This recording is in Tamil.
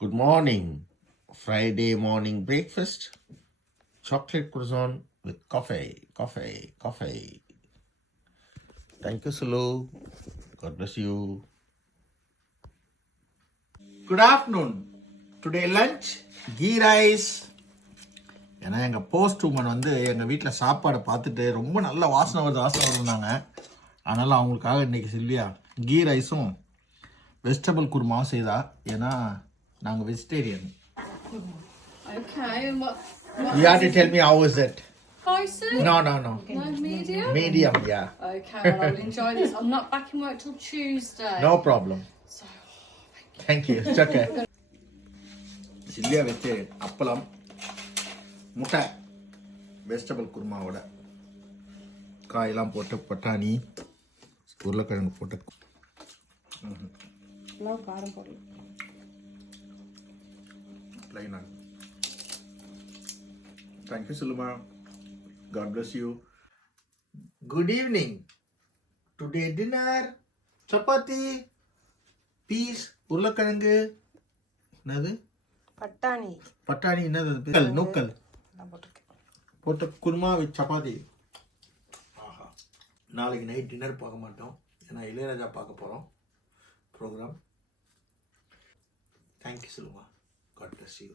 Good morning. Friday morning breakfast. Chocolate croissant with coffee. Thank you, Sulu. God bless you. Good afternoon. Today lunch, ghee rice. ஏன்னா எங்கள் போஸ்ட் உமன் வந்து எங்கள் வீட்டில் சாப்பாடை பார்த்துட்டு ரொம்ப நல்ல வாசனை வருதுனாங்க. அதனால் அவங்களுக்காக இன்றைக்கி சில்வியா கீ ரைஸும் வெஜிடபிள் குருமாவும் செய்தா. ஏன்னா நாங்கள் vegetarian. Okay, and what You have to tell me how is it? spicy? No. No, medium? Medium, yeah. Okay, well, I'll enjoy this. I'm not back in work till Tuesday. No problem. So, Thank you. It's okay. சில்லியா வெஜிடேரியன். அப்பளம், முட்டை, வெஜிடபிள் குருமாவோட காயெல்லாம் போட்டு பட்டாணி, உருளைக்கிழங்கு போட்டு லைனா. Thank you, Suluma. God bless you. Good evening. Today dinner, chapati, peas, உருளைக்கிழங்கு, என்னது பட்டாணி, என்னது நூக்கல் போட்ட குருமா வித் சப்பாத்தி. ஆஹா, நாளைக்கு நைட் டின்னர் பார்க்க மாட்டோம், ஏன்னா இளையராஜா பார்க்க போகிறோம் programme. Thank you Suluma. God bless you.